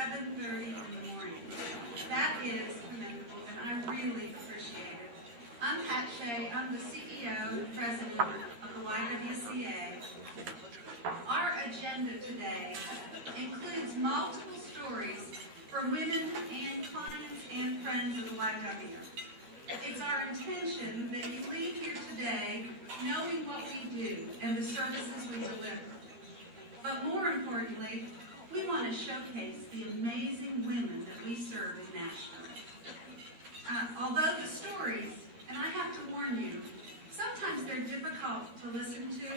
7:30 in the morning. That is commendable, and I really appreciate it. I'm Pat Shea. I'm the CEO and President of the YWCA. Our agenda today includes multiple stories from women and clients and friends of the YW. It's our intention that you leave here today knowing what we do and the services we deliver. But more importantly, we want to showcase the amazing women that we serve nationally. Although the stories, and I have to warn you, sometimes they're difficult to listen to,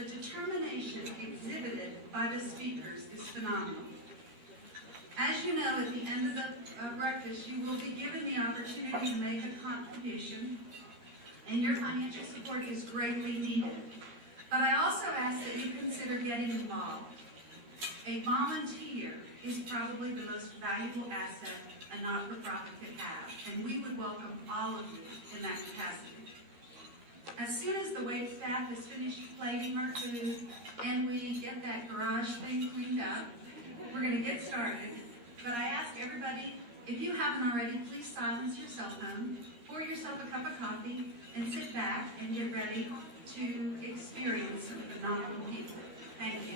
the determination exhibited by the speakers is phenomenal. As you know, at the end of the breakfast, you will be given the opportunity to make a contribution, and your financial support is greatly needed. But I also ask that you consider getting involved. A volunteer is probably the most valuable asset a not-for-profit could have, and we would welcome all of you in that capacity. As soon as the wait staff has finished plating our food and we get that garage thing cleaned up, we're going to get started. But I ask everybody, if you haven't already, please silence your cell phone, pour yourself a cup of coffee, and sit back and get ready to experience some phenomenal people. Thank you.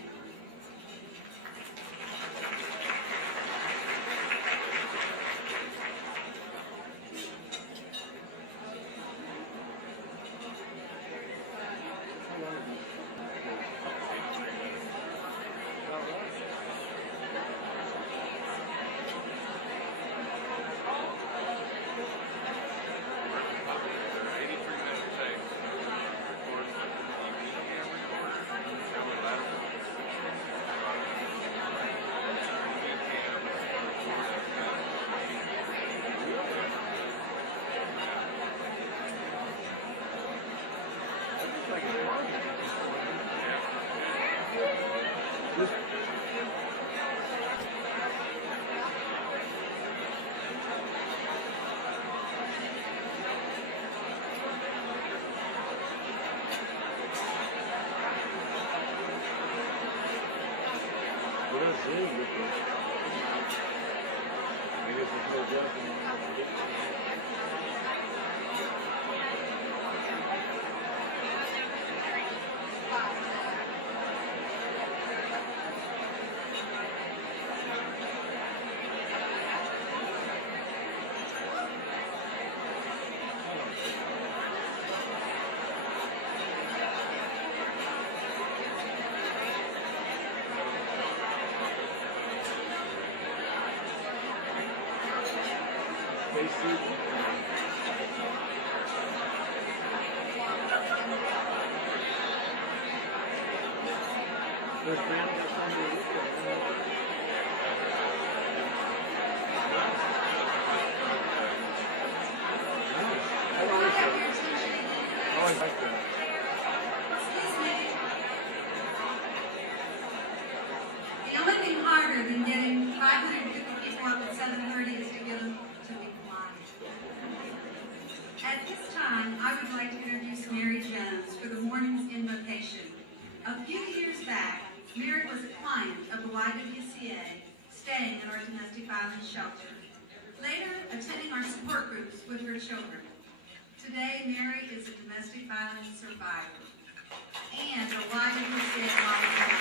The only thing harder than getting 550 people up at 7:30 is to get them to be quiet. At this time, I would like to introduce Mary Jones for the morning's invocation. A few years back, Mary was a client of the YWCA, staying at our domestic violence shelter. Later, attending our support groups with her children. Today, Mary is a domestic violence survivor and a YWCA volunteer.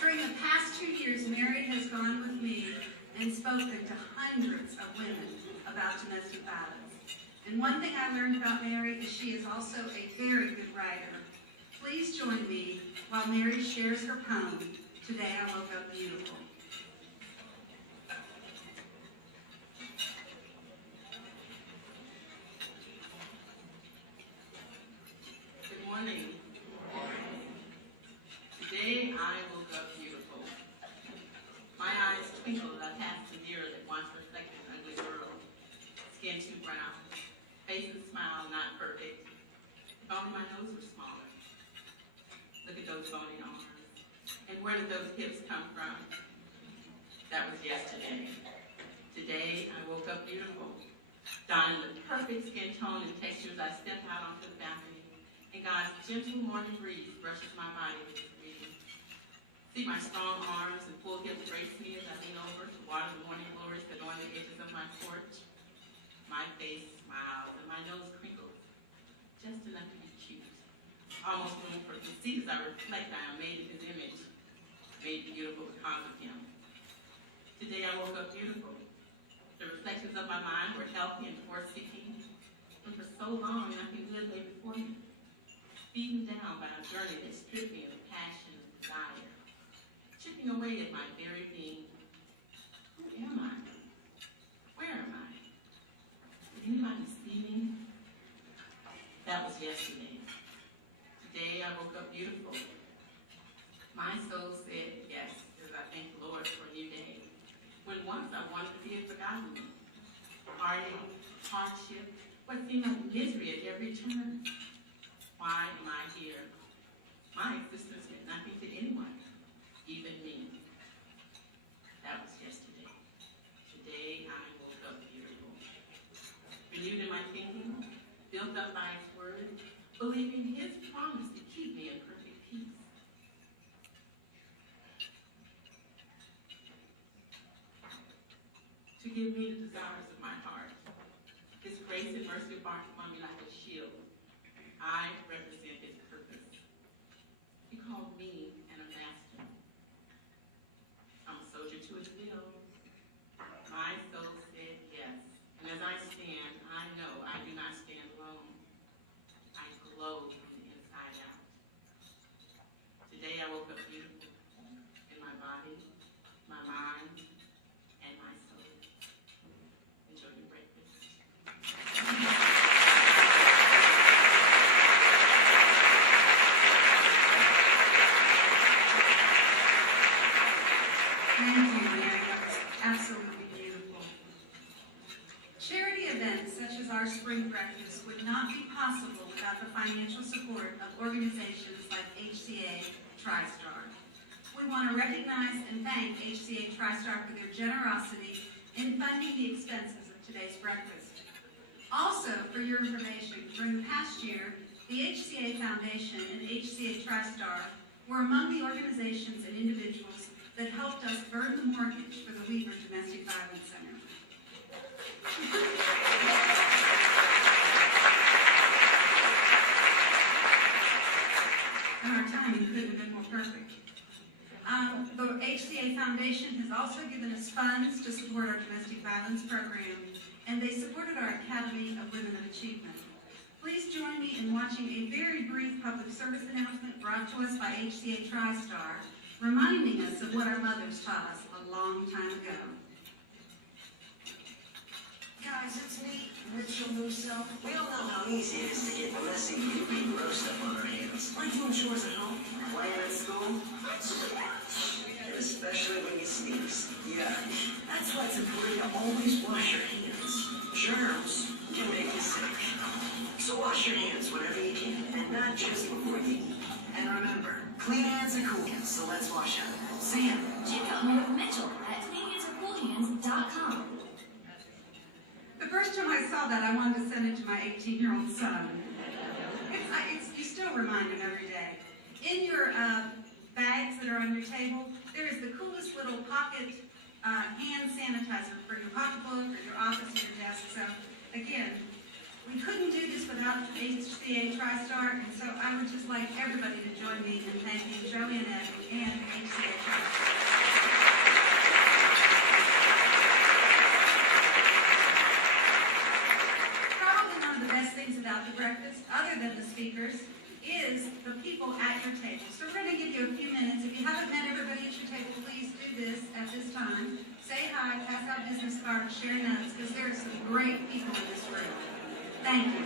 During the past 2 years, Mary has gone with me and spoken to hundreds of women about domestic violence. And one thing I learned about Mary is she is also a very good writer. Please join me while Mary shares her poem, Today I Woke Up Beautiful. Good morning. Today I woke up beautiful. My eyes twinkled. I passed the mirror that once reflected an ugly girl. Skin too brown. Face and smile not perfect. The bone in my nose was smaller. Look at those bony arms. And where did those hips come from? That was yesterday. Today I woke up beautiful. Donning the perfect skin tone and textures, I stepped out onto the balcony, and God's gentle morning breeze brushes my body with its greeting. See my strong arms and full hips brace me as I lean over to water the morning glories that adorn the edges of my porch. My face smiles and my nose crinkles, just enough to be cute. Almost room for conceit as I reflect I am made in his image, made beautiful because of him. Today I woke up beautiful. The reflections of my mind were healthy and force-seeking, and for so long nothing good lay before me, beaten down by a journey that stripped me of passion and desire, chipping away at my very being. Who am I? Where am I? Did anybody see me? That was yesterday. Today I woke up beautiful. My soul said yes, as I thank the Lord for a new day. When once I wanted to be a forgotten me. Heartache, hardship, what seemed like misery at every turn. Why am I here? My existence meant nothing to anyone, even me. That was yesterday. Today I woke up beautiful. Renewed in my thinking, built up by his word, believing his promise to keep me in perfect peace. To give me the desires of my heart. His grace and mercy march upon me like a shield. I represent his purpose. He called me an ambassador. I'm a soldier to his will. My soul said yes. And as I stand, I know I do not stand alone. I glow from the inside out. Today I woke up beautiful in my body, my mind, and my soul. Enjoy your breakfast. Thank you, Mary. That was absolutely beautiful. Charity events such as our spring breakfast would not be possible without the financial support of organizations like HCA TriStar. We want to recognize and thank HCA TriStar for their generosity in funding the expenses of today's breakfast. Also, for your information, during the past year, the HCA Foundation and HCA TriStar were among the organizations and individuals that helped us burn the mortgage for the Weaver Domestic Violence Center. And our timing couldn't have been more perfect. The HCA Foundation has also given us funds to support our domestic violence program, and they supported our Academy of Women of Achievement. Please join me in watching a very brief public service announcement brought to us by HCA TriStar, reminding us of what our mothers taught us a long time ago. Guys, it's me, Mitchell Musso. We all know how easy it is to get messy, and gross stuff on our hands. Like doing chores at home, playing at school, and especially when you sneeze. Yeah, that's why it's important to always wash your hands. Germs can make you sick. So wash your hands whenever you can, and not just before you eat. And remember, clean hands are cool, so let's wash up. See ya. Check out more of Mitchell at cleanhandsandcoolhands.com. The first time I saw that, I wanted to send it to my 18-year-old son. You still remind him every day. In your bags that are on your table, there is the coolest little pocket hand sanitizer for your pocketbook or your office or your desk. So, again, we couldn't do this without HCA TriStar, and so I would just like everybody to join me in thanking Joey and Ed and HCA TriStar. About the breakfast, other than the speakers, is the people at your table. So we're going to give you a few minutes. If you haven't met everybody at your table, please do this at this time. Say hi, pass out business cards, share notes, because there are some great people in this room. Thank you.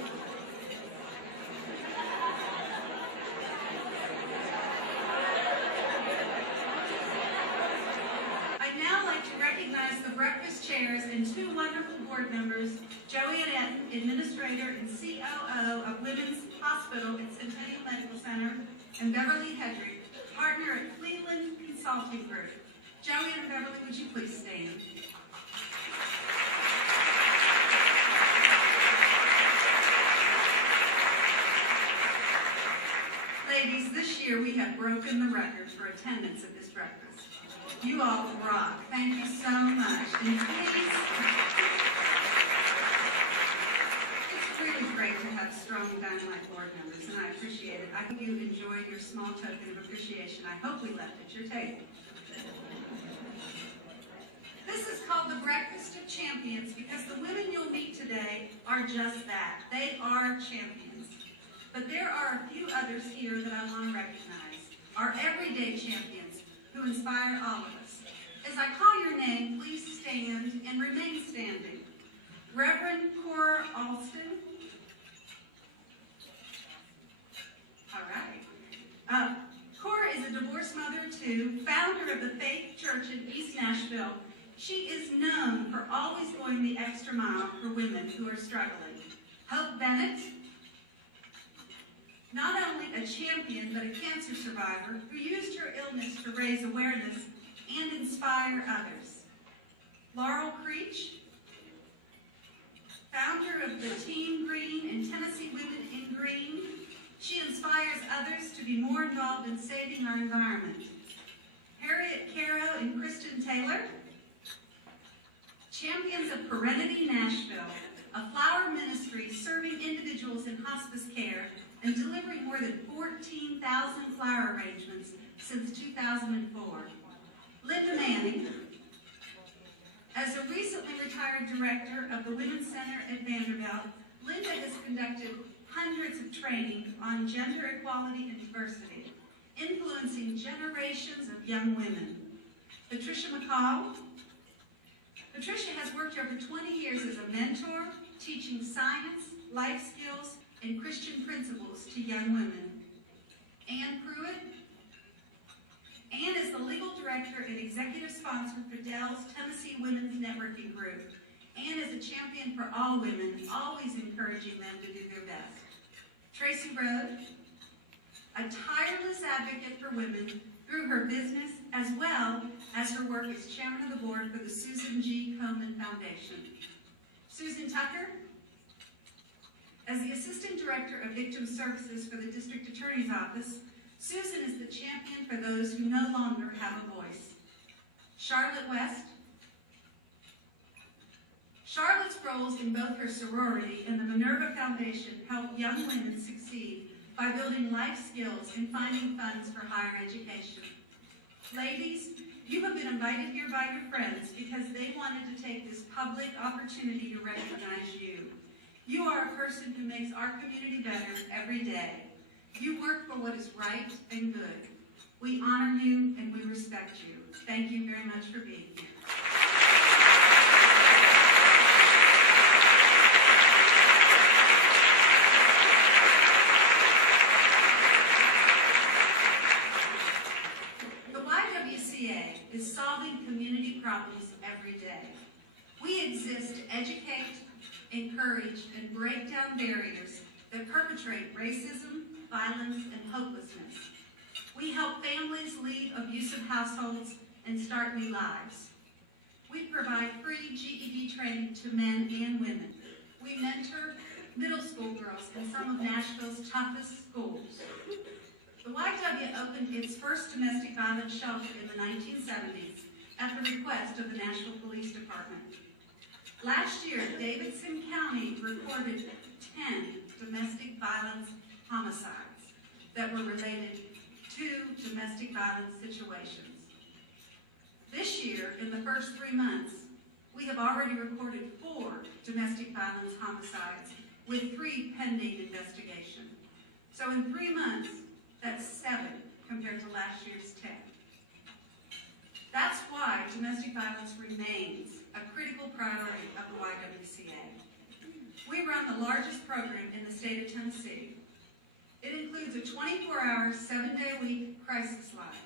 I'd now like to recognize the breakfast chairs and two wonderful board members, Joey Annette, Administrator and COO of Women's Hospital at Centennial Medical Center, and Beverly Hedrick, Partner at Cleveland Consulting Group. Joey and Beverly, would you please stand? Ladies, this this year we have broken the record for attendance at this breakfast. You all rock. Thank you so much. And please, it's really great to have strong Dynamite board members, and I appreciate it. I hope you enjoyed your small token of appreciation. I hope we left at your table. This is called the Breakfast of Champions because the women you'll meet today are just that. They are champions. But there are a few others here that I want to recognize. Our everyday champions who inspire all of us. As I call your name, please stand and remain standing. Reverend Cora Alston. All right. Cora is a divorced mother too, founder of the Faith Church in East Nashville. She is known for always going the extra mile for women who are struggling. Hope Bennett, not only a champion, but a cancer survivor who used her illness to raise awareness and inspire others. Laurel Creech, founder of the Team Green and Tennessee Women in Green. She inspires others to be more involved in saving our environment. Harriet Caro and Kristen Taylor, champions of Perenity Nashville, a flower ministry serving individuals in hospice care and delivering more than 14,000 flower arrangements since 2004. Linda Manning, as a recently retired director of the Women's Center at Vanderbilt, Linda has conducted hundreds of trainings on gender equality and diversity, influencing generations of young women. Patricia McCall. Patricia has worked over 20 years as a mentor, teaching science, life skills, and Christian principles to young women. Ann Pruitt. Ann is the legal director and executive sponsor for Dell's Tennessee Women's Networking Group. Ann is a champion for all women, always encouraging them to do their best. Tracy Rode, a tireless advocate for women through her business as well as her work as chairman of the board for the Susan G. Komen Foundation. Susan Tucker, as the assistant director of victim services for the district attorney's office, Susan is the champion for those who no longer have a voice. Charlotte West. Charlotte's roles in both her sorority and the Minerva Foundation help young women succeed by building life skills and finding funds for higher education. Ladies, you have been invited here by your friends because they wanted to take this public opportunity to recognize you. You are a person who makes our community better every day. You work for what is right and good. We honor you and we respect you. Thank you very much for being here. The YWCA is solving community problems every day. We exist to educate, encourage, and break down barriers that perpetrate racism, violence, and hopelessness. We help families leave abusive households and start new lives. We provide free GED training to men and women. We mentor middle school girls in some of Nashville's toughest schools. The YW opened its first domestic violence shelter in the 1970s at the request of the Nashville Police Department. Last year, Davidson County recorded 10 domestic violence homicides that were related to domestic violence situations. This year, in the first 3 months, we have already recorded 4 domestic violence homicides with 3 pending investigation. So in 3 months, that's 7 compared to last year's 10. That's why domestic violence remains a critical priority of the YWCA. We run the largest program in the state of Tennessee. It includes a 24-hour, 7-day-a-week crisis line.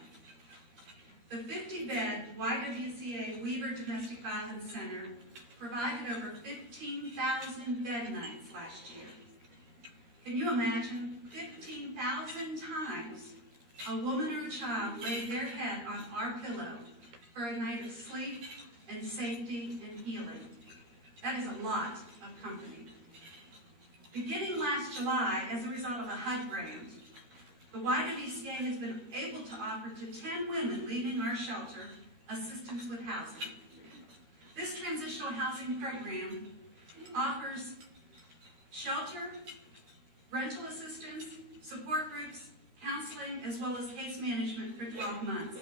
The 50-bed YWCA Weaver Domestic Violence Center provided over 15,000 bed nights last year. Can you imagine 15,000 times a woman or a child laid their head on our pillow for a night of sleep and safety and healing? That is a lot of company. Beginning last July, as a result of a HUD grant, the YWCA has been able to offer to 10 women leaving our shelter assistance with housing. This transitional housing program offers shelter, rental assistance, support groups, counseling, as well as case management for 12 months.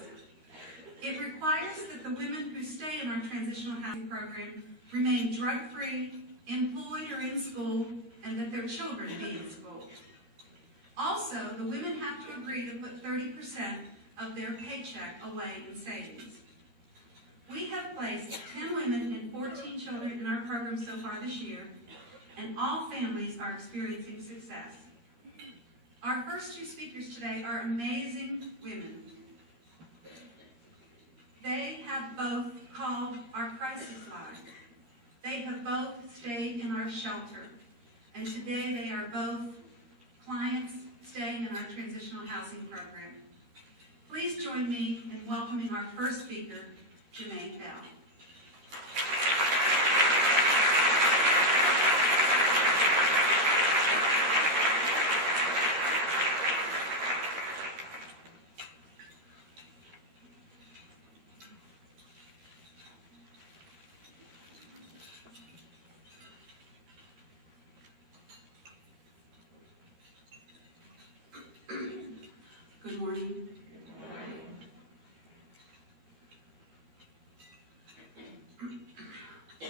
It requires that the women who stay in our transitional housing program remain drug-free, employed or in school, and that their children be in school. Also, the women have to agree to put 30% of their paycheck away in savings. We have placed 10 women and 14 children in our program so far this year, and all families are experiencing success. Our first two speakers today are amazing women. They have both called our crisis line. They have both stayed in our shelter, and today they are both clients staying in our transitional housing program. Please join me in welcoming our first speaker, Janae Bell. Good morning.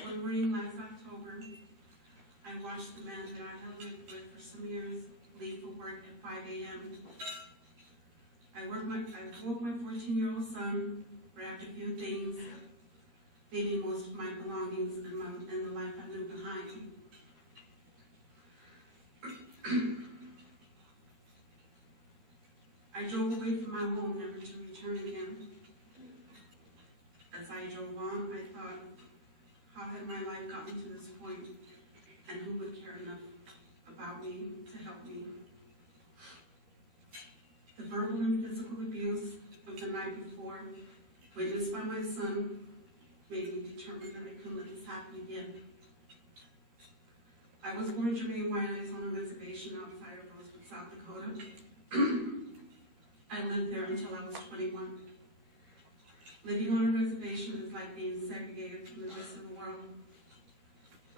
One morning last October, I watched the man that I had lived with for some years leave for work at 5 a.m. I woke my 14-year-old son, grabbed a few things, leaving most of my belongings and the life I knew behind. I drove away from my home, never to return again. As I drove on, I thought, how had my life gotten to this point, and who would care enough about me to help me? The verbal and physical abuse of the night before, witnessed by my son, made me determined that I couldn't let this happen again. I was born Jermaine Wiley's on a reservation outside of Rosewood, South Dakota. I lived there until I was 21. Living on a reservation is like being segregated from the rest of the world.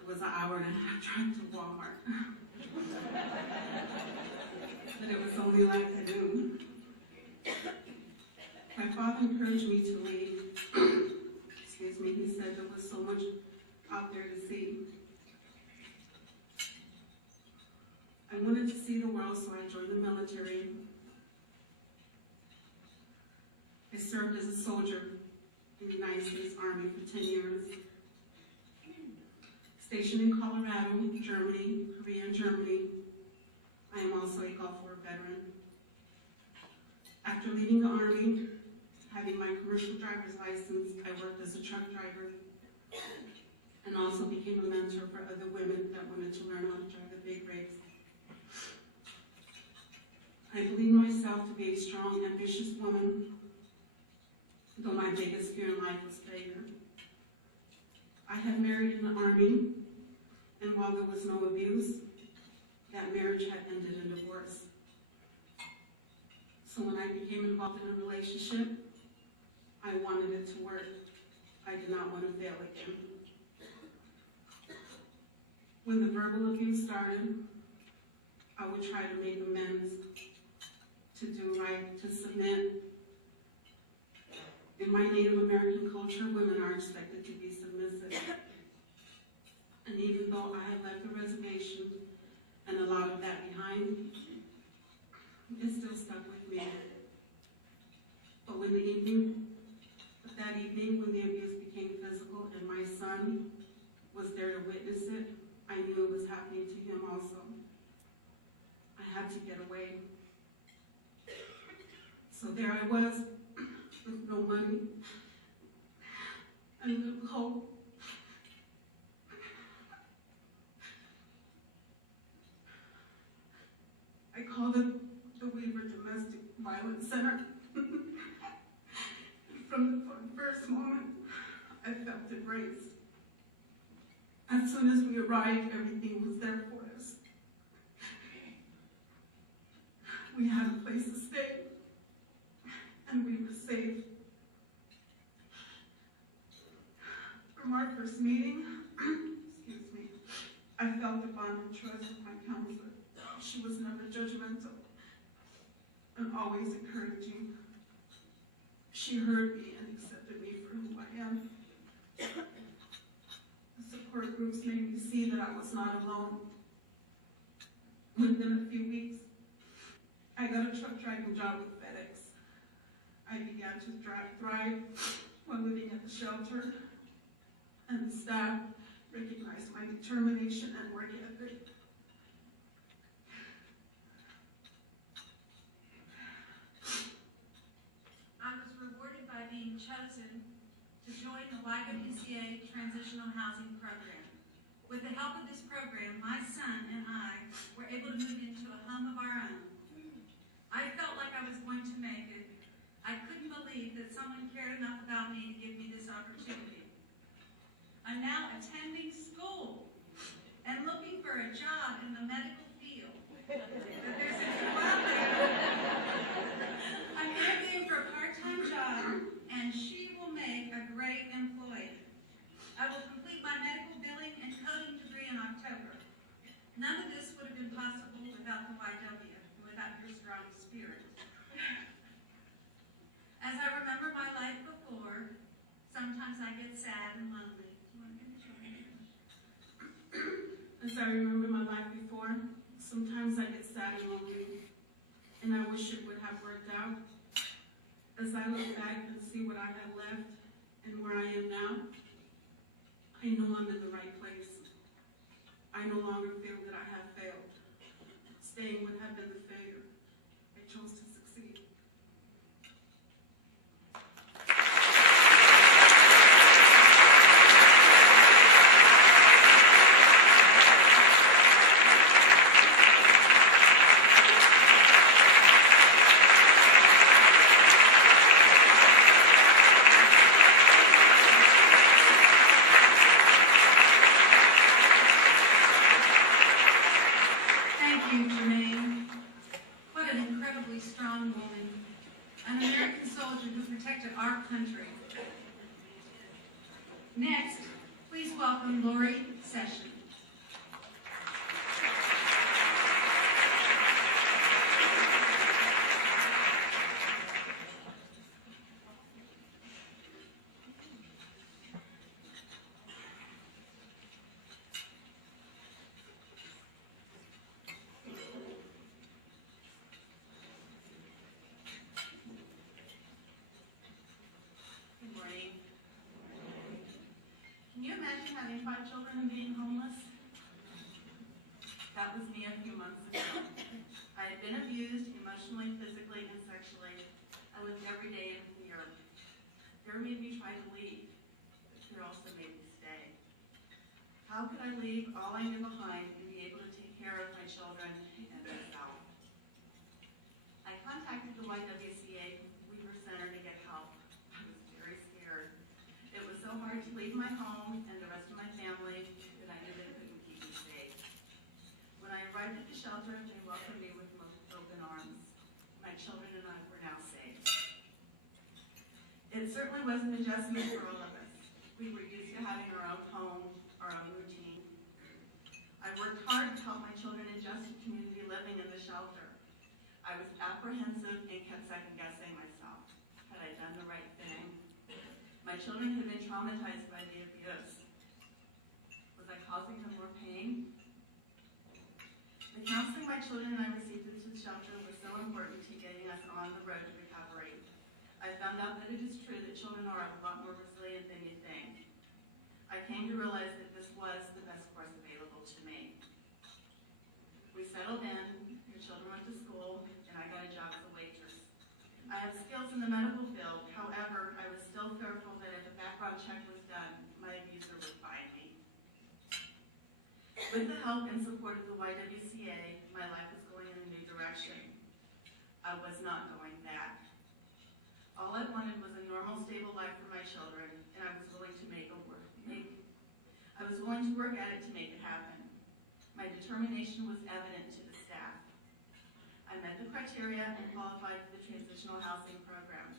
It was an hour and a half drive to Walmart. But it was only like I knew. My father encouraged me to leave. Excuse me, he said there was so much out there to see. I wanted to see the world, so I joined the military. I served as a soldier in the United States Army for 10 years. Stationed in Colorado, Germany, Korea, and Germany, I am also a Gulf War veteran. After leaving the Army, having my commercial driver's license, I worked as a truck driver and also became a mentor for other women that wanted to learn how to drive the big rigs. I believe myself to be a strong, ambitious woman, though my biggest fear in life was failure. I had married in the Army, and while there was no abuse, that marriage had ended in divorce. So when I became involved in a relationship, I wanted it to work. I did not want to fail again. When the verbal abuse started, I would try to make amends, to do right, to submit. In my Native American culture, women are expected to be submissive. And even though I had left the reservation and a lot of that behind, it still stuck with me. But when that evening when the abuse became physical and my son was there to witness it, I knew it was happening to him also. I had to get away. So there I was, with no money and little hope. I called it the Weaver Domestic Violence Center. From the first moment, I felt it race. As soon as we arrived, everything was there for us. We had a place to stay, and we were safe. From our first meeting, excuse me, I felt a bond of trust with my counselor. She was never judgmental and always encouraging. She heard me and accepted me for who I am. The support groups made me see that I was not alone. Within a few weeks, I got a truck driving job with FedEx. I began to thrive while living at the shelter, and the staff recognized my determination and work ethic. I was rewarded by being chosen to join the YWCA Transitional Housing Program. With the help of this program, my son and I were able to move into a home of our own. I felt like I was going to make it. I couldn't believe that someone cared enough about me to give me this opportunity. I'm now attending school and looking for a job in the medical field. But there's a few out there. I'm interviewing for a part-time job, and she will make a great employee. I will complete my medical billing and coding degree in October. None of this would have been possible without the YW, without your strong spirit. As I remember my life before, sometimes I get sad and lonely. As I remember my life before, sometimes I get sad and lonely, and I wish it would have worked out. As I look back and see what I have left and where I am now, I know I'm in the right place. I no longer feel that I have failed. Staying would have been the failure. I chose to succeed. Thank you, Jermaine. What an incredibly strong woman. An American soldier who protected our country. Next, please welcome Lori Session. Good morning. Can you imagine having 5 children and being homeless? That was me a few months ago. I had been abused emotionally, physically, and sexually. I lived every day in fear. Fear made me try to leave, but fear also made me stay. How could I leave all I knew behind and be able to take care of my children and myself? I contacted the YWCA Weaver Center to get help. I was very scared. It was so hard to leave my home and the rest of my family that I knew they couldn't keep me safe. When I arrived at the shelter, they welcomed me with open arms. My children and I were now safe. It certainly was an adjustment for all of us. We were used to having our own home, our own routine. I worked hard to help my children adjust to community living in the shelter. I was apprehensive and kept second-guessing myself. Had I done the right thing? My children had been traumatized by the abuse. Was I causing them more pain? The counseling my children and I received at the shelter was so important to getting us on the road to recovery. I found out that it is true that children are a lot more resilient than you think. I came to realize that this was the best course available to me. We settled in, the children went to school, and I got a job as a waitress. I have skills in the medical field, however, I was still fearful that if a background check was done, my abuser would find me. With the help and support of the YWCA, my life was going in a new direction. I was not going back. All I wanted was a normal, stable life for my children, and I was willing to work at it to make it happen. My determination was evident to the staff. I I met the criteria and qualified for the transitional housing program.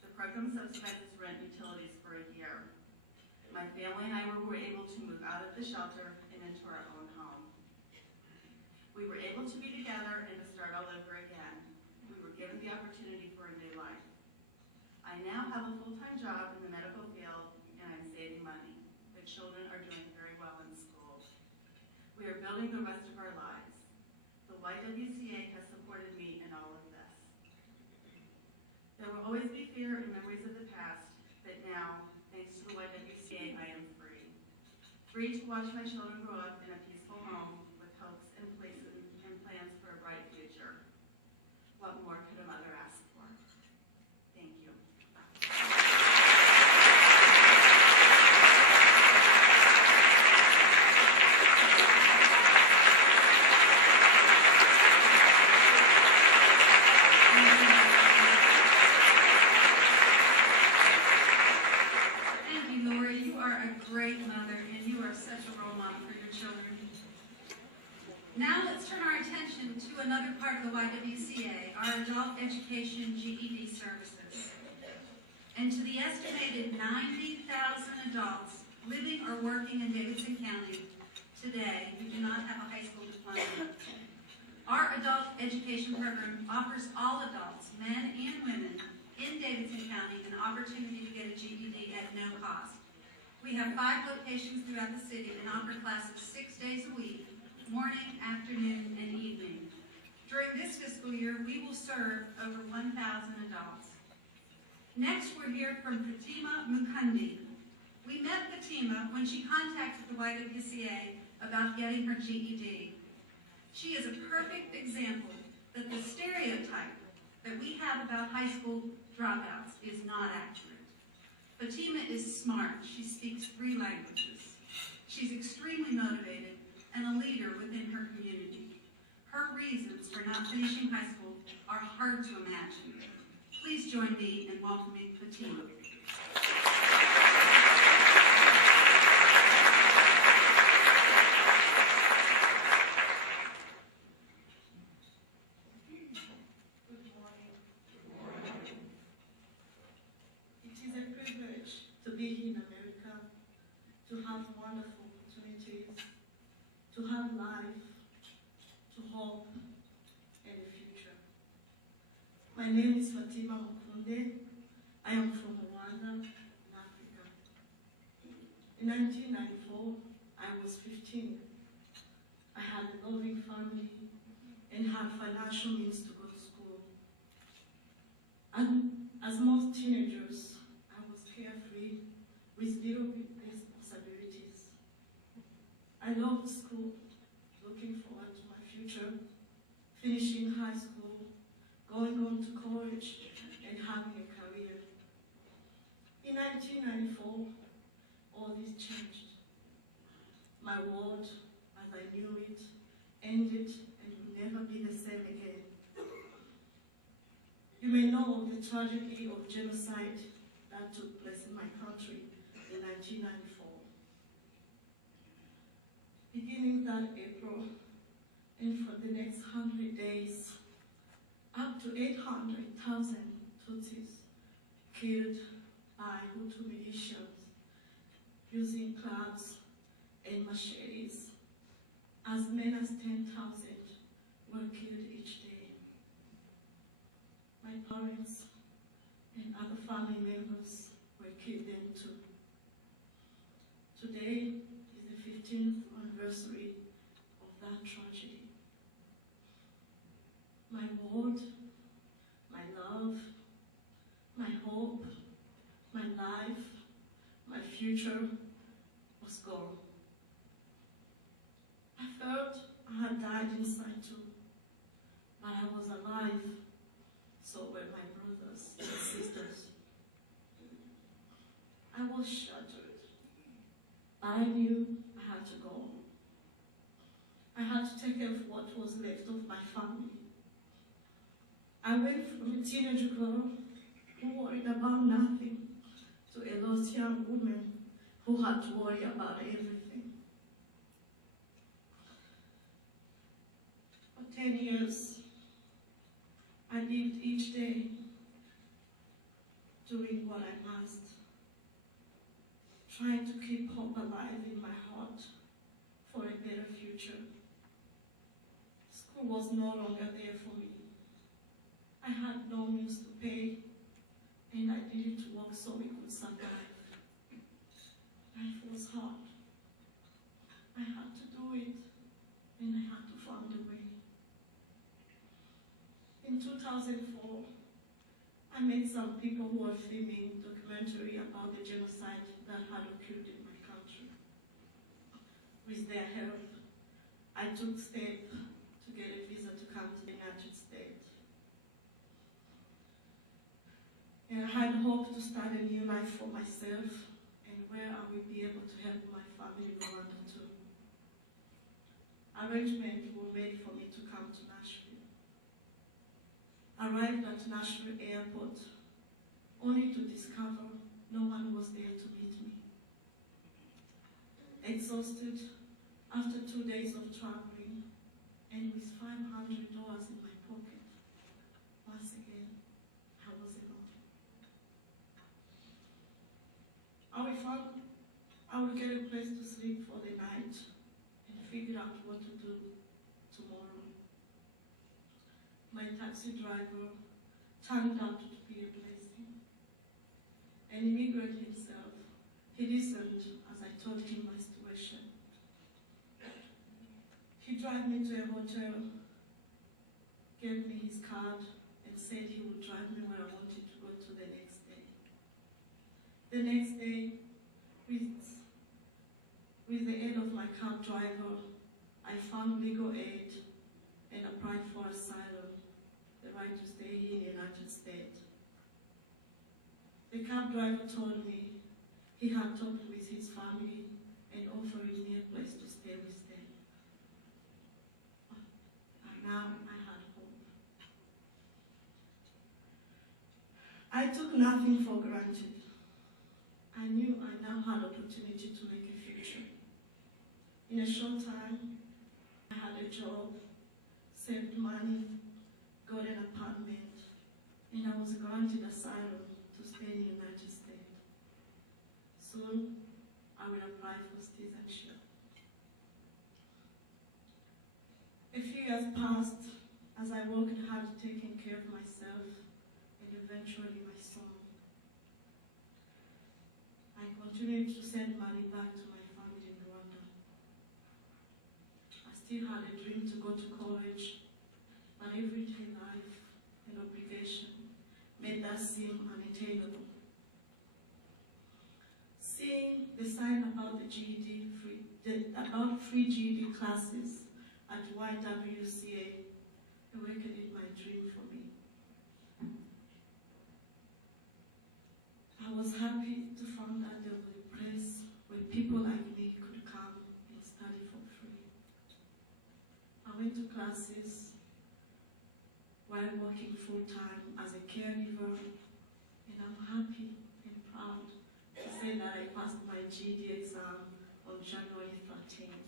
The program subsidizes rent and utilities for a year. My family and I were able to move out of the shelter and into our own home. We were able to be together and to start all over again. We were given the opportunity for a new life. I now have a full-time job in the medical field and I'm saving money. The children are doing very well in school. We are building the rest of our lives. The YWCA has supported me in all of this. There will always be fear and memories of the past, but now, thanks to the YWCA, I am free. Free to watch my children grow up in a peaceful home with hopes and plans for a bright future. What more could a mother ask for? Thank you. Thank you, Lori. You are a great mother, and you are such a role model for your children. Now let's turn our attention to another part of the YWCA, our adult education GED services. And to the estimated 90,000 adults living or working in Davidson County today who do not have a high school diploma. Our adult education program offers all adults, men and women, in Davidson County an opportunity to get a GED at no cost. We have 5 locations throughout the city and offer classes 6 days a week, morning, afternoon, and evening. During this fiscal year, we will serve over 1,000 adults. Next, we'll hear from Fatima Mukundi. We met Fatima when she contacted the YWCA about getting her GED. She is a perfect example that the stereotype that we have about high school dropouts is not accurate. Fatima is smart. She speaks 3 languages. She's extremely motivated and a leader within her community. Her reasons for not finishing high school are hard to imagine. Please join me in welcoming Fatima. Good morning. It is a privilege to be here in America, to have wonderful opportunities, to have life, to hope, and a future. My name is Fatima Mukunde. I am from Rwanda, in Africa. In 1994, I was 15. I had a loving family and had financial means to go to school. And as most teenagers, I was carefree with little responsibilities. I loved school, looking forward to my future, finishing high school, going on to college, and having a career. In 1994, all this changed. My world, as I knew it, ended and will never be the same again. You may know of the tragedy of genocide that took place in my country in 1994. Beginning that April, and for the next 100 days, up to 800,000 Tutsis killed by Hutu militias using clubs and machetes. As many as 10,000 were killed each day. My parents and other family members were killed then too. Today is the 15th anniversary of that tragedy. My world, my love, my hope, my life, my future was gone. I felt I had died inside too, but I was alive, so were my brothers and sisters. I was shattered, but I knew I had to go on. I had to take care of what was left of my family. I went from a teenage girl who worried about nothing to a lost young woman who had to worry about everything. For 10 years, I lived each day doing what I must, trying to keep hope alive in my heart for a better future. School was no longer there for me. I had no means to pay, and I needed to work so we could survive. Life was hard. I had to do it, and I had to find a way. In 2004, I met some people who were filming a documentary about the genocide that had occurred in my country. With their help, I took steps to get a visa to come to the United States. And I had hoped to start a new life for myself, and where I will be able to help my family in Rwanda too. Arrangements were made for me to come to Nashville. Arrived at Nashville Airport, only to discover no one was there to meet me. Exhausted, after 2 days of traveling, and with $500 in my pocket, once again, I was alone. I will get a place to sleep for the night and figure out what to do tomorrow. My taxi driver turned out to be a blessing. An immigrant himself, he listened as I told him my situation. He drove me to a hotel, gave me his card, and said he would drive me where I wanted to go to the next day. The next day, with the aid of my cab driver, I found legal aid and applied for asylum, the right to stay here in the United States. The cab driver told me he had talked with his family and offered me a place to stay with them. And now I had hope. I took nothing for granted. I knew I now had opportunity to make a future. In a short time, I had a job, saved money, got an apartment, and I was granted asylum to stay in the United States. Soon, I will apply for citizenship. A few years passed as I worked hard taking care of myself and eventually my son. I continued to send money back to my family in Rwanda. I still had a dream to go to college, but everyday life and obligation made that seem unattainable. Seeing the sign about free GED classes at YWCA awakened my dream for me. I was happy to find that there was a place where people like me could come and study for free. I went to classes while working full-time as a caregiver, and I'm happy and proud to say that I passed my GED exam on January 13th.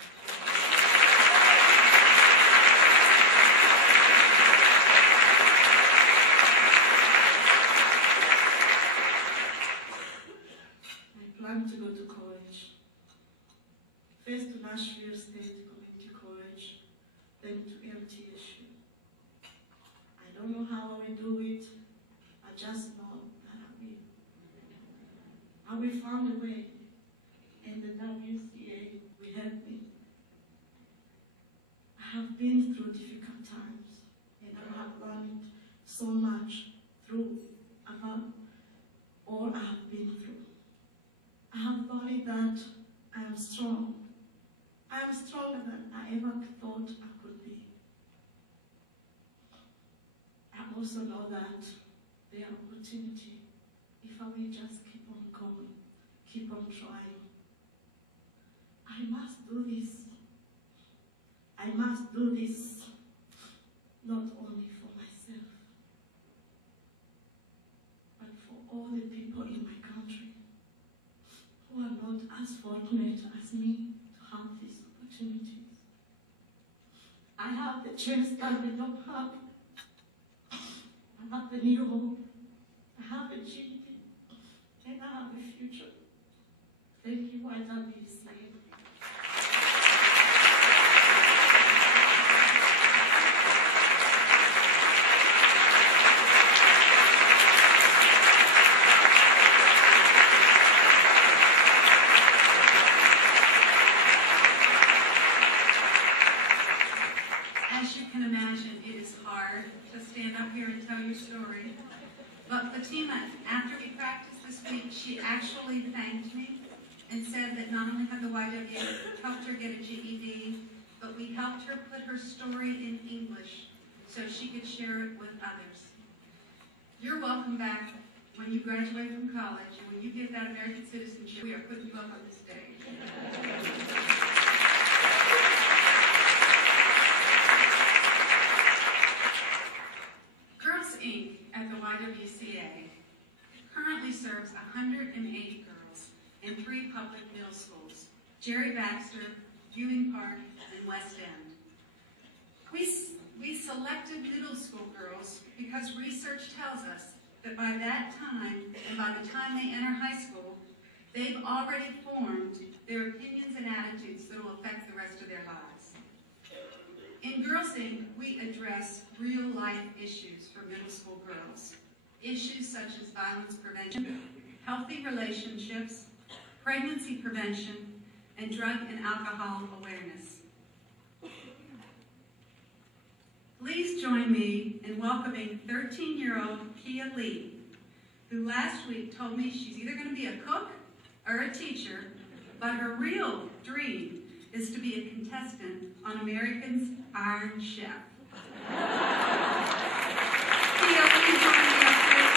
To go to college. First to Nashville State Community College, then to MTSU. I don't know how I will do it, I just know that I will find a way, and the WCA will help me. I have been through difficult times, and I have learned so much about all I have been through. I have learned that I am strong. I am stronger than I ever thought I could be. I also know that there are opportunities if I will just keep on going, keep on trying. I must do this. I must do this not only for myself, but for all the people in my country who are not as fortunate as me to have these opportunities. I have the chance that they don't have, have a new home, I have a GED, and I have a future. Thank you, YWCA. As you can imagine, it is hard to stand up here and tell your story. But Fatima, after we practiced this week, she actually thanked me and said that not only had the YWA helped her get a GED, but we helped her put her story in English so she could share it with others. You're welcome back when you graduate from college, and when you get that American citizenship, we are putting you up on this stage. Girls Inc. at the YWCA currently serves 180 girls in 3 public middle schools: Jerry Baxter, Ewing Park, and West End. We selected middle school girls because research tells us that by that time, and by the time they enter high school, they've already formed their opinions and attitudes that will affect the rest of their lives. In Girls Inc., we address real-life issues for middle school girls. Issues such as violence prevention, healthy relationships, pregnancy prevention, and drug and alcohol awareness. Please join me in welcoming 13-year-old Kia Lee, who last week told me she's either going to be a cook or a teacher, but her real dream is to be a contestant on American's Iron Chef. Kia, will you join me up here?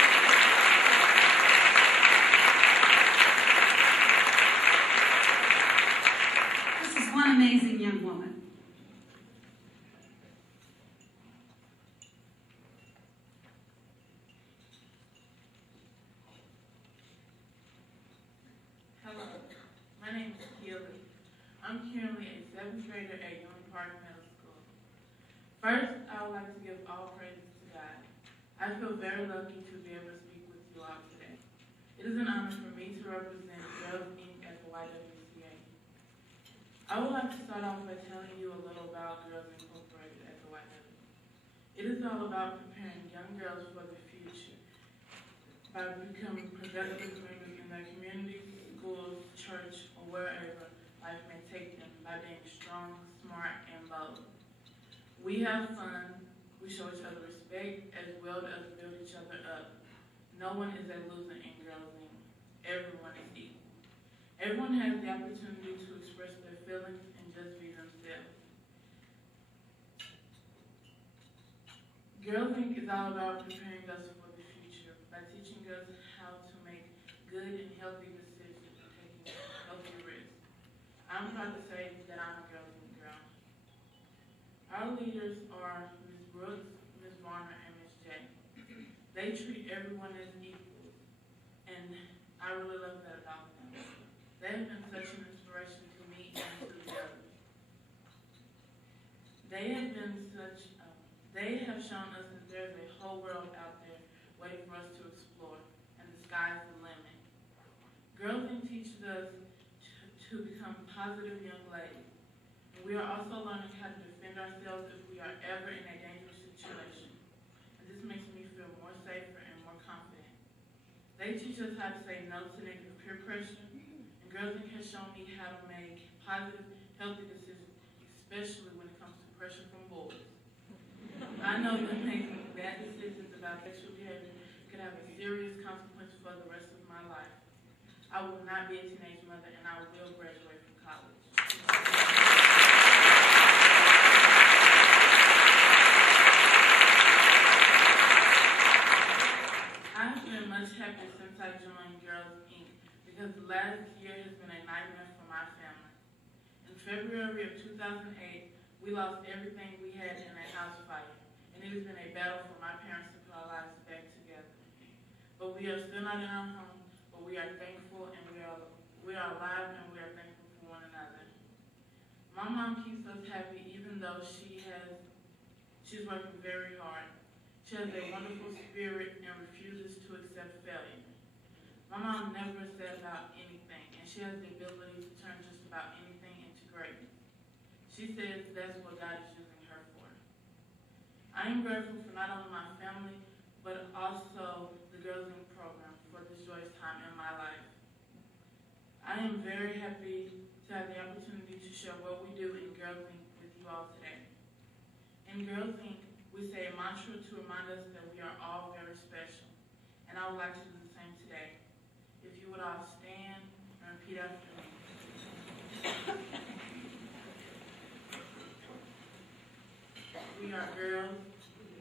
This is one amazing young woman. Hello, my name is Keely. I'm currently a 7th grader at Ewing Park Middle School. First, I would like to give all praises to God. I feel very lucky to be able to speak with you all today. It is an honor for me to represent Girls Inc. at the YWCA. I would like to start off by telling you a little about Girls Incorporated at the YWCA. It is all about preparing young girls for the future by becoming productive members in their communities, schools, church, or wherever life may take them by being strong, smart, and bold. We have fun, we show each other respect, as well as build each other up. No one is a loser in Girls Inc. Everyone is equal. Everyone has the opportunity to express their feelings and just be themselves. Girls Inc. is all about preparing us for the future by teaching us how to make good and healthy decisions and taking healthy risks. I'm proud to say that I'm a Girls Inc. girl. Our leaders are Ms. Brooks, Ms. Varner, and Ms. J. They treat everyone as equals, and I really love that about them. They have been such an inspiration to me and to the others. They have shown us that there's a whole world out there waiting for us to explore, and the sky's the limit. Girls Inc. teaches us to become positive young ladies. And we are also learning how to defend ourselves if we are ever in a dangerous situation. And this makes me feel more safer and more confident. They teach us how to say no to negative peer pressure, and Girls Inc. has shown me how to make positive, healthy decisions, especially when it comes to pressure from boys. I know that making bad decisions about sexual behavior could have a serious consequence for the rest of my life. I will not be a teenage mother, and I will graduate from college. I have been much happier since I joined Girls Inc. because the last year has been a nightmare for my family. In February of 2008, we lost everything we had in a house fire, and it has been a battle for my parents to put our lives back together. But we are still not in our home, but we are thankful, and we are alive, and we are thankful for one another. My mom keeps us happy even though she's working very hard. She has a wonderful spirit and refuses to accept failure. My mom never said about anything, and she has the ability to turn just about anything into greatness. She says that's what God is using her for. I am grateful for not only my family, but also the Girls Inc. program for this joyous time in my life. I am very happy to have the opportunity to share what we do in Girls Inc. with you all today. In Girls Inc., we say a mantra to remind us that we are all very special, and I would like to do the same today. If you would all stand and repeat after me. We are girls.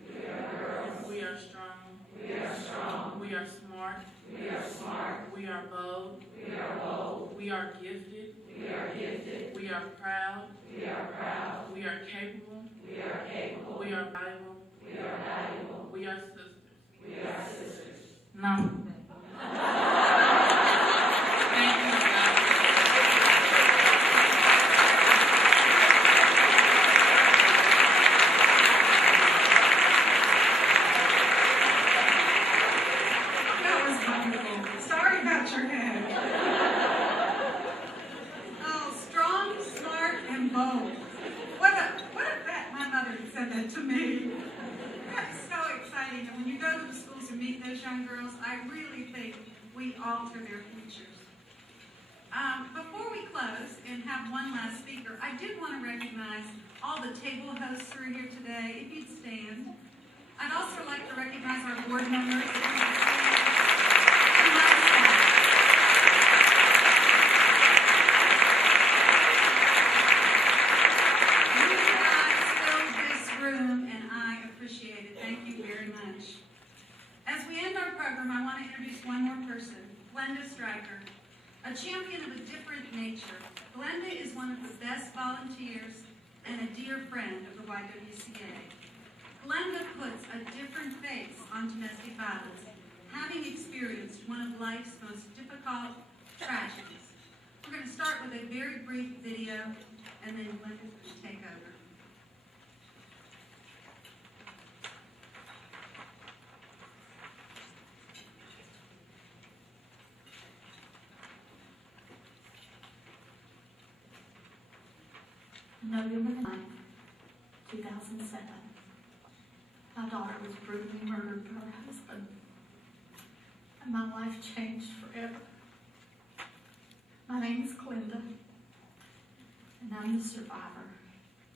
We are girls. We are strong. We are strong. We are smart. We are smart. We are bold. We are bold. We are gifted. We are gifted. We are proud. We are proud. We are capable. We are capable. We are valuable. We are valuable. We are sisters. We are sisters. Namaste. Thank you, God. That was wonderful. Sorry about your head. Oh, strong, smart, and bold. What if my mother had said that to me? That's so exciting. And when you go to the schools and meet those young girls, I really think we alter their futures. Before we close and have one last speaker, I did want to recognize all the table hosts who are here today. If you'd stand. I'd also like to recognize our board members. As we end our program, I want to introduce one more person, Glenda Stryker, a champion of a different nature. Glenda is one of the best volunteers and a dear friend of the YWCA. Glenda puts a different face on domestic violence, having experienced one of life's most difficult tragedies. We're going to start with a very brief video, and then Glenda's going to take over. November 9th, 2007, my daughter was brutally murdered by her husband, and my life changed forever. My name is Glenda, and I'm the survivor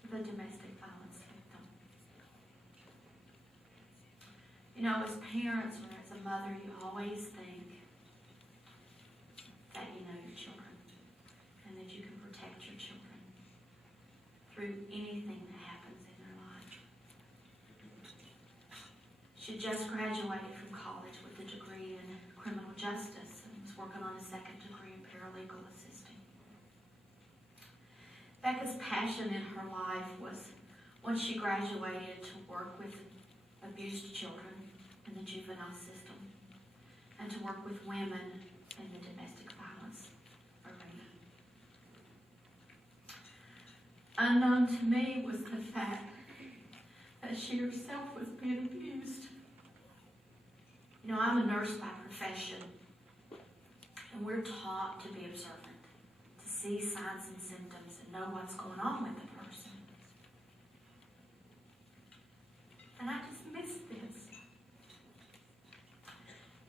of a domestic violence victim. You know, as parents or as a mother, you always think that you know your children and that you can protect your children through anything that happens in their life. She just graduated from college with a degree in criminal justice and was working on a second degree in paralegal assisting. Becca's passion in her life was, once she graduated, to work with abused children in the juvenile system and to work with women in the domestic violence arena. Unknown to me was the fact that she herself was being abused. You know, I'm a nurse by profession, and we're taught to be observant, to see signs and symptoms and know what's going on with the person. And I just missed this.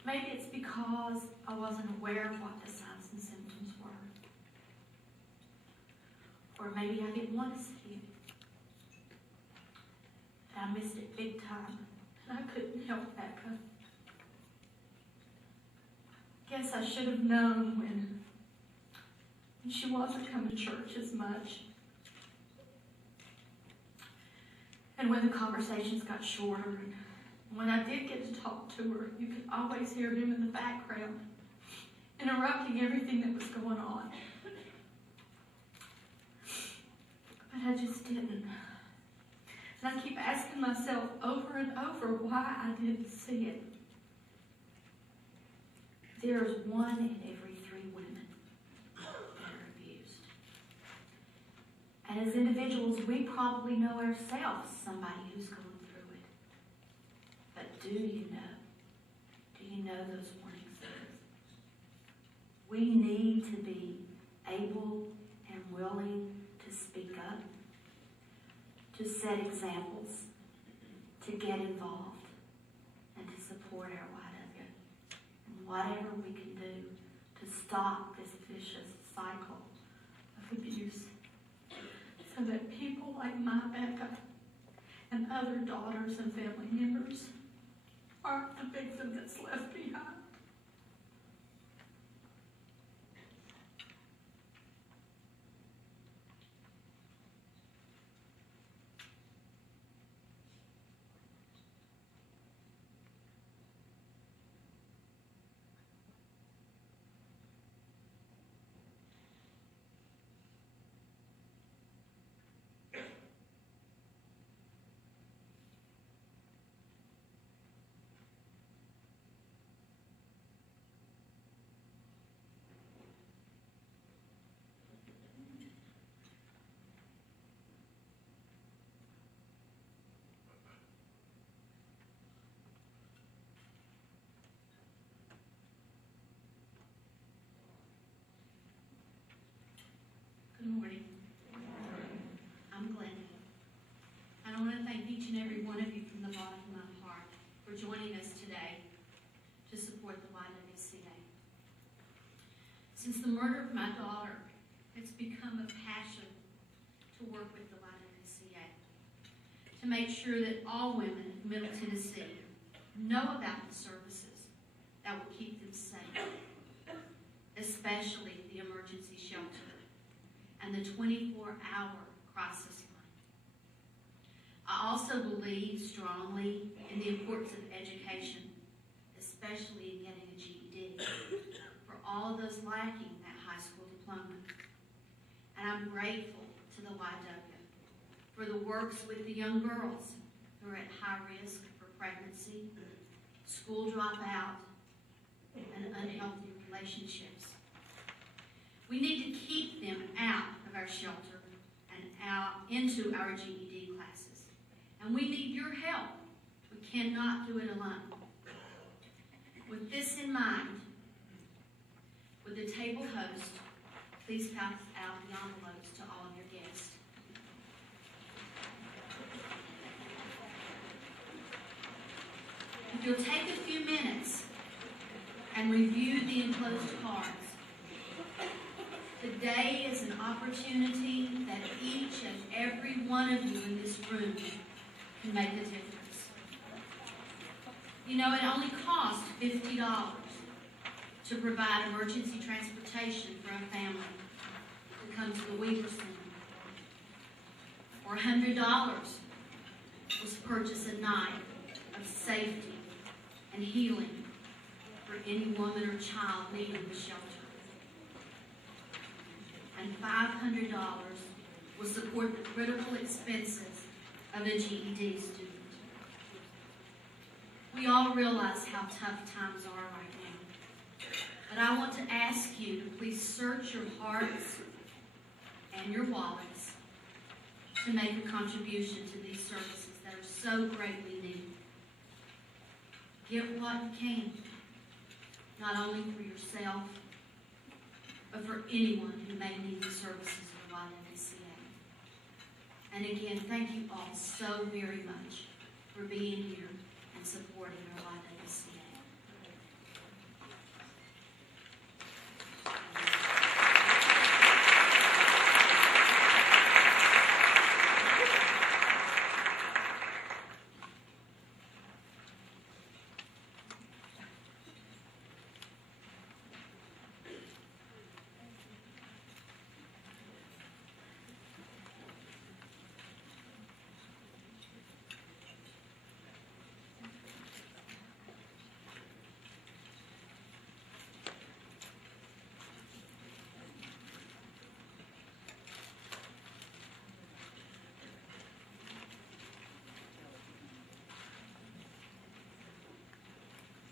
Maybe it's because I wasn't aware of what the signs and symptoms were. Or maybe I didn't want to see it. But I missed it big time, and I couldn't help Becca. Guess I should have known when she wasn't coming to church as much. And when the conversations got shorter, and when I did get to talk to her, you could always hear him in the background, interrupting everything that was going on. But I just didn't. And I keep asking myself over and over why I didn't see it. There's 1 in every 3 women that are abused. And as individuals, we probably know ourselves somebody who's going through it. But do you know? Do you know those warning signs? We need to be able and willing to speak up, to set examples, to get involved, and to support our YW. And whatever we can do to stop this vicious cycle of abuse, so that people like my Becca and other daughters and family members aren't the victim that's left behind. Good morning. I'm Glenda. And I want to thank each and every one of you from the bottom of my heart for joining us today to support the YWCA. Since the murder of my daughter, it's become a passion to work with the YWCA, to make sure that all women in Middle Tennessee know about the services that will keep them safe, especially the emergency shelter and the 24-hour crisis line. I also believe strongly in the importance of education, especially in getting a GED, for all of those lacking that high school diploma. And I'm grateful to the YW for the works with the young girls who are at high risk for pregnancy, school dropout, and unhealthy relationships. We need to keep them out of our shelter and out into our GED classes. And we need your help. We cannot do it alone. With this in mind, would the table host please pass out the envelopes to all of your guests. If you'll take a few minutes and review the enclosed cards, today is an opportunity that each and every one of you in this room can make a difference. You know, it only costs $50 to provide emergency transportation for a family to come to the Weaver Center. Or $100 was purchase a night of safety and healing for any woman or child needing the shelter. And $500 will support the critical expenses of a GED student. We all realize how tough times are right now. But I want to ask you to please search your hearts and your wallets to make a contribution to these services that are so greatly needed. Give what you can, not only for yourself, but for anyone who may need the services of the YWCA. And again, thank you all so very much for being here and supporting our YWCA.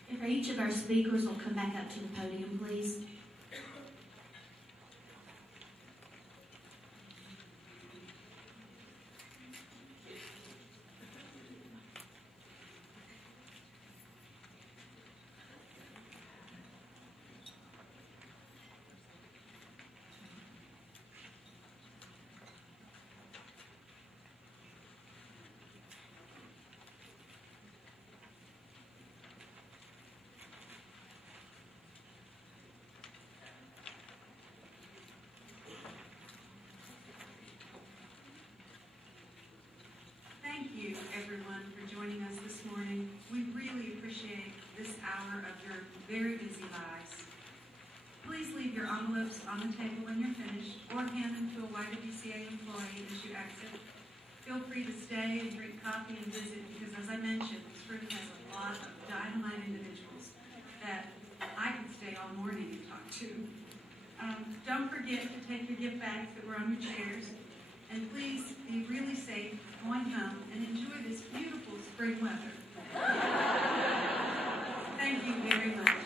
If each of our speakers will come back up to the podium, please. joining us this morning. We really appreciate this hour of your very busy lives. Please leave your envelopes on the table when you're finished, or hand them to a YWCA employee as you exit. Feel free to stay and drink coffee and visit, because as I mentioned, this room has a lot of dynamite individuals that I could stay all morning and talk to. Don't forget to take your gift bags that were on your chairs. And please be really safe going home and enjoy this beautiful spring weather. Thank you very much.